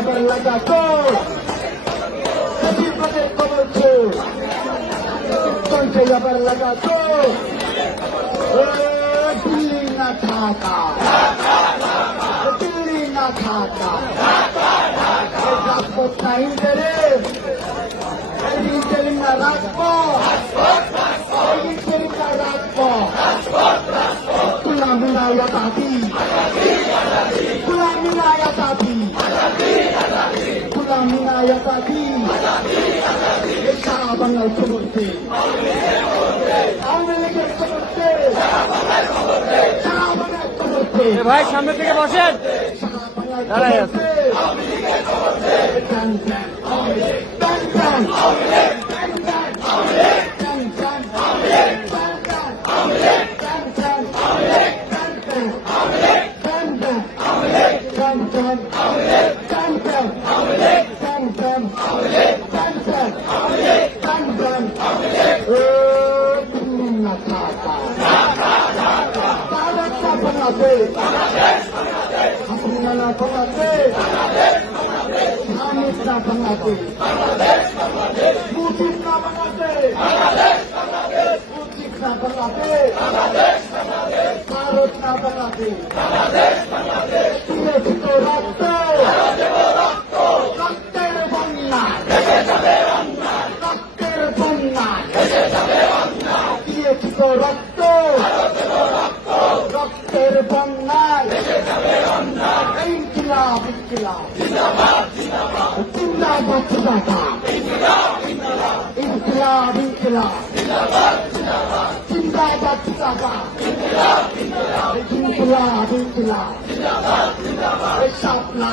আবার লাগাতো সচিবের কবলছে চলছে আবার লাগাতো দিল্লি না ঢাকা দিল্লি না ঢাকা রাজপথ টাইম দেবে ইন্টারিম না রাজপথ ইন্টারিম না রাজপথ গুলামি না আজাদি গুলামি না আজাদি গুলামি না আজাদি সারা বাংলার খবরতে আওয়ামী লীগের খবরতে সারা বাংলার খবরতে ভাই সামনে থেকে বসেন দাঁড়াই আছে রক্তের বন্যায় ইনকিলাব ইনকিলাব জিন্দাবাদ জিন্দাবাদ ইনকিলাব ইনকিলাব জিন্দাবাদ জিন্দাবাদ ইনকিলাব ইনকিলাব শাপলা